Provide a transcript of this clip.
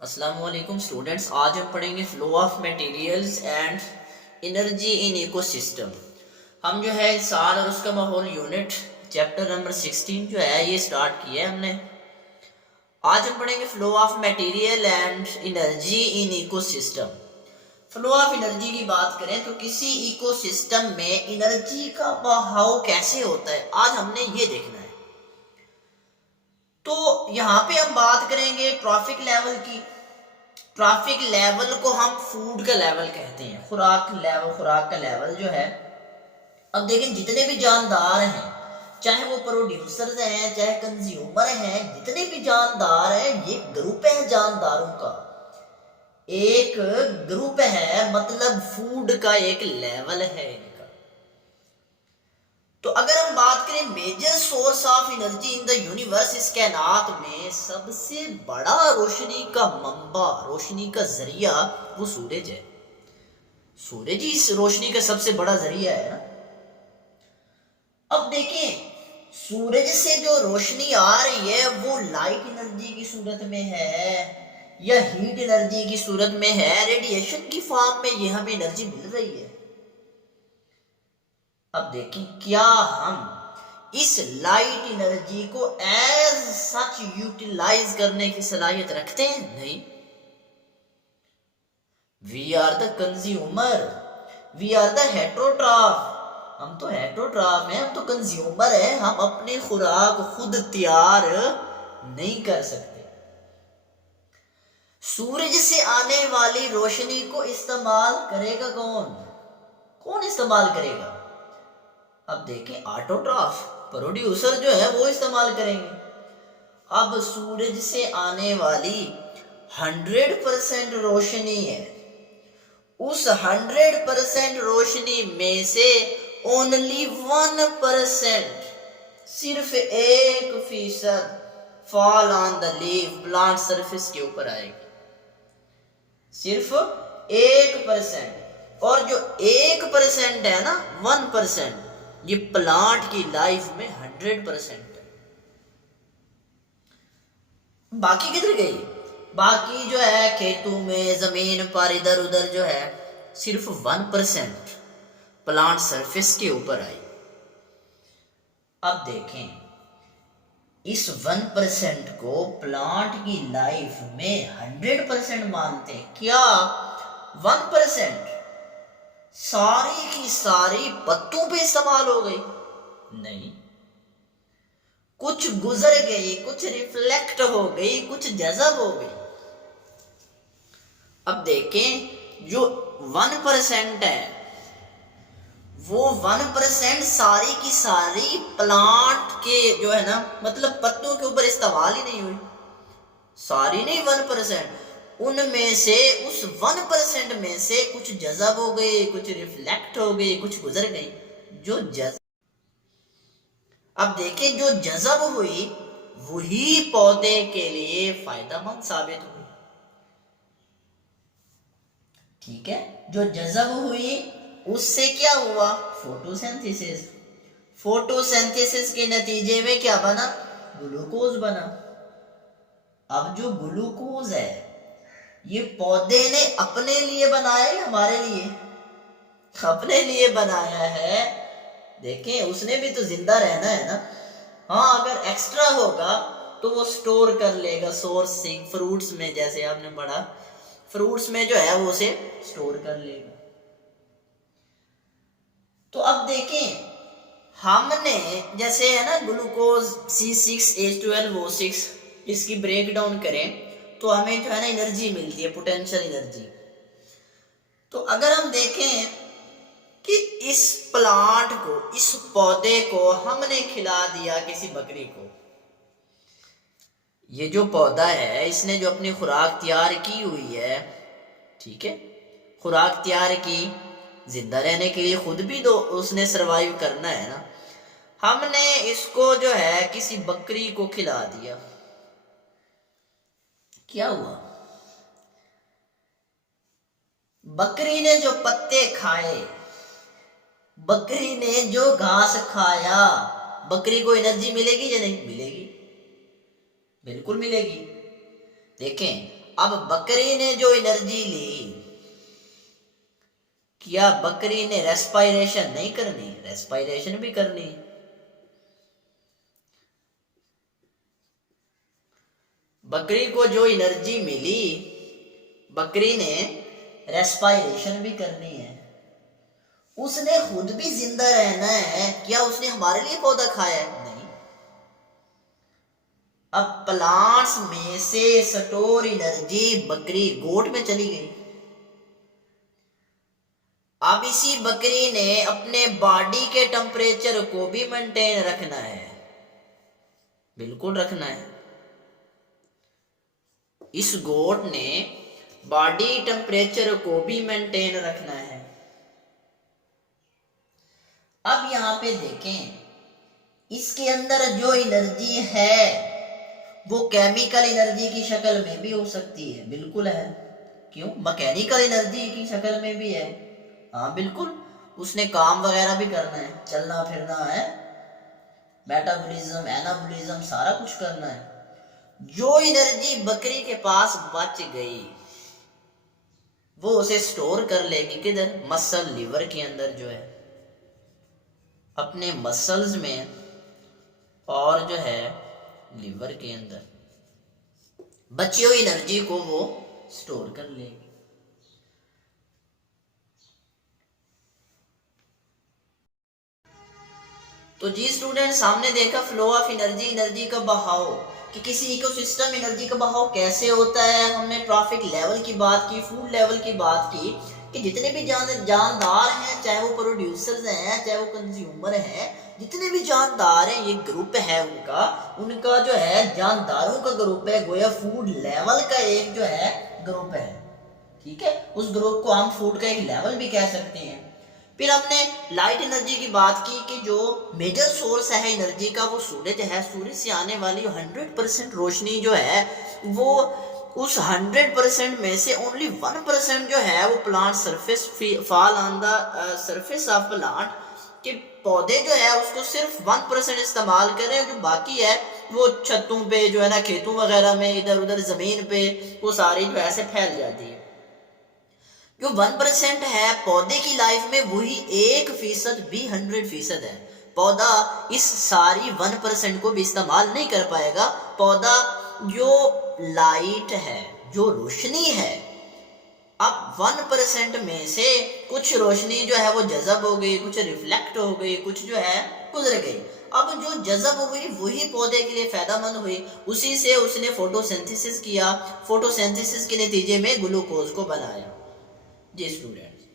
अस्सलाम वालेकुम स्टूडेंट्स। आज हम पढ़ेंगे flow of materials and energy in ecosystem. हम जो है इंसान और उसका माहौल यूनिट चैप्टर नंबर 16 जो है ये स्टार्ट किया है हमने। आज हम पढ़ेंगे flow of material and energy in ecosystem. Flow of energy की बात करें तो किसी इकोसिस्टम में एनर्जी का बहाव कैसे होता है, आज हमने ये देखना है। तो यहाँ पे हम बात करेंगे ट्रॉफिक लेवल की। ट्रैफिक लेवल को हम फूड का लेवल कहते हैं, खुराक का लेवल जो है। अब देखें जितने भी जानदार हैं, चाहे वो प्रोड्यूसर्स हैं चाहे कंज्यूमर हैं, जितने भी जानदार हैं ये ग्रुप है जानदारों का, एक ग्रुप है, मतलब फूड का एक लेवल है इनका। तो अगर हम बात करें major source of energy in the universe, इस कायनात में सबसे बड़ा रोशनी का मंबा, रोशनी का जरिया वो सूरज है। सूरज ही इस रोशनी का सबसे बड़ा जरिया है ना। अब देखें सूरज से जो रोशनी आ रही है वो लाइट एनर्जी की सूरत में है या हीट एनर्जी की सूरत में है, रेडिएशन की फॉर्म में ये हमें एनर्जी मिल रही है। अब देखें क्या हम इस लाइट एनर्जी को एज सच यूटिलाइज करने की सलाहियत रखते हैं? नहीं। We are the consumer, we are the heterotroph. हम तो हेट्रोट्रॉफ हैं, हम तो कंज्यूमर हैं, हम अपनी खुराक खुद तैयार नहीं कर सकते। सूरज से आने वाली रोशनी को इस्तेमाल करेगा कौन? कौन इस्तेमाल करेगा? अब देखें ऑटोट्रॉफ, प्रोड्यूसर जो है वो इस्तेमाल करेंगे। अब सूरज से आने वाली 100% रोशनी है, उस 100% रोशनी में से ओनली 1%, सिर्फ 1% fall on the leaf, plant surface के ऊपर आएगी, सिर्फ 1%। और जो 1% है ना, 1%, ये प्लांट की लाइफ में 100% है। बाकी किधर गई? बाकी जो है खेतों में, जमीन पर, इधर उधर जो है सिर्फ 1% प्लांट सरफेस के ऊपर आई। अब देखें इस 1% को प्लांट की लाइफ में 100% मानते हैं क्या? 1% सारी की सारी पत्तों पे इस्तेमाल हो गई? नहीं, कुछ गुजर गई, कुछ रिफ्लेक्ट हो गई, कुछ जज़ब हो गई। अब देखें जो 1% है वो 1% सारी की सारी प्लांट के जो है ना, मतलब पत्तों के ऊपर इस्तेमाल ही नहीं हुई, सारी नहीं, 1%। उनमें से, उस 1% में से कुछ जज़ब हो गई, कुछ रिफ्लेक्ट हो गई, कुछ गुजर गई। जो जज़ब, अब देखें जो जज़ब हुई वही पौधे के लिए फायदेमंद साबित हुई। ठीक है, जो जज़ब हुई उससे क्या हुआ? फोटोसिंथेसिस। फोटोसिंथेसिस के नतीजे में क्या बना? ग्लूकोज बना। अब जो ग्लूकोज है ये पौधे ने अपने लिए बनाया या हमारे लिए? अपने लिए बनाया है। देखें उसने भी तो जिंदा रहना है ना। हाँ, अगर एक्स्ट्रा होगा तो वो स्टोर कर लेगा, सोर्सिंग, फ्रूट्स में जैसे आपने पढ़ा, फ्रूट्स में जो है वो उसे स्टोर कर लेगा। तो अब देखें हमने जैसे है ना ग्लूकोज C6H12O6, इसकी ब्रेक डाउन करें तो हमें जो है ना एनर्जी मिलती है, पोटेंशियल एनर्जी। तो अगर हम देखें कि इस प्लांट को, इस पौधे को हमने खिला दिया किसी बकरी को, ये जो पौधा है इसने जो अपनी खुराक तैयार की हुई है, ठीक है, खुराक तैयार की, जिंदा रहने के लिए खुद भी तो उसने सरवाइव करना है ना। हमने इसको जो है किसी बकरी को खिला दिया, क्या हुआ? बकरी ने जो पत्ते खाए, बकरी ने जो घास खाया, बकरी को एनर्जी मिलेगी या नहीं मिलेगी? बिल्कुल मिलेगी। देखें अब बकरी ने जो एनर्जी ली, क्या बकरी ने रेस्पायरेशन नहीं करनी? रेस्पायरेशन भी करनी। बकरी को जो एनर्जी मिली, बकरी ने रेस्पायरेशन भी करनी है। उसने खुद भी जिंदा रहना है। क्या उसने हमारे लिए पौधा खाया है? नहीं। अब प्लांट्स में से स्टोर एनर्जी बकरी गोट में चली गई। अब इसी बकरी ने अपने बॉडी के टेम्परेचर को भी मेंटेन रखना है, बिल्कुल रखना है। इस गोट ने बॉडी टेम्परेचर को भी मेंटेन रखना है। अब यहां पे देखें, इसके अंदर जो एनर्जी है वो केमिकल एनर्जी की शक्ल में भी हो सकती है, बिल्कुल है। क्यों? मैकेनिकल एनर्जी की शक्ल में भी है, हाँ बिल्कुल। उसने काम वगैरह भी करना है, चलना फिरना है, मेटाबॉलिज्म, एनाबॉलिज्म, सारा कुछ करना है। जो एनर्जी बकरी के पास बच गई वो उसे स्टोर कर लेगी किधर? मसल, लिवर के अंदर जो है, अपने मसल्स में और जो है लिवर के अंदर बची हुई एनर्जी को वो स्टोर कर लेगी। तो जी स्टूडेंट, सामने देखा फ्लो ऑफ एनर्जी, एनर्जी का बहाव, कि किसी इकोसिस्टम एनर्जी का बहाव कैसे होता है। हमने ट्रैफिक लेवल की बात की, फूड लेवल की बात की, कि जितने भी जानदार हैं, चाहे वो प्रोड्यूसर्स हैं, चाहे वो कंज्यूमर हैं, जितने भी जानदार हैं, ये ग्रुप है उनका उनका जो है जानदारों का ग्रुप है, गोया फूड लेवल का एक जो है ग्रुप है। ठीक है, उस ग्रुप को हम फूड का एक लेवल भी कह सकते हैं। फिर हमने लाइट एनर्जी की बात की कि जो मेजर सोर्स है एनर्जी का वो सूरज है। सूरज से आने वाली 100% रोशनी जो है वो उस 100% में से ओनली 1% जो है वो plant surface fall on the surface of plant, कि पौधे जो है उसको सिर्फ 1% इस्तेमाल करें, जो बाकी है वो छतों पे जो है ना, खेतों वगैरह में, इधर उधर जमीन पे वो सारी जो ऐसे फैल जाती है। जो 1% है पौधे की लाइफ में, वही 1% भी 100% है। पौधा इस सारी 1% को भी इस्तेमाल नहीं कर पाएगा। पौधा जो लाइट है, जो रोशनी है, अब 1% में से कुछ रोशनी जो है वो जज़ब हो गई, कुछ रिफ्लेक्ट हो गई, कुछ जो है गुजर गई। अब जो जज़ब हुई वही पौधे के लिए फायदेमंद हुई, उसी से उसने फोटोसिंथेसिस किया, फोटोसिंथेसिस के नतीजे में ग्लूकोज को बनाया। जी स्टूडेंट।